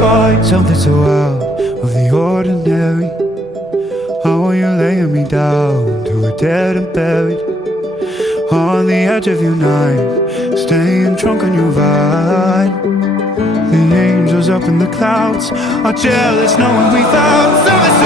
find something so out of the ordinary? How are you laying me down to a dead and buried? On the edge of your knife, staying drunk on your vine. The angels up in the clouds are jealous knowing we found something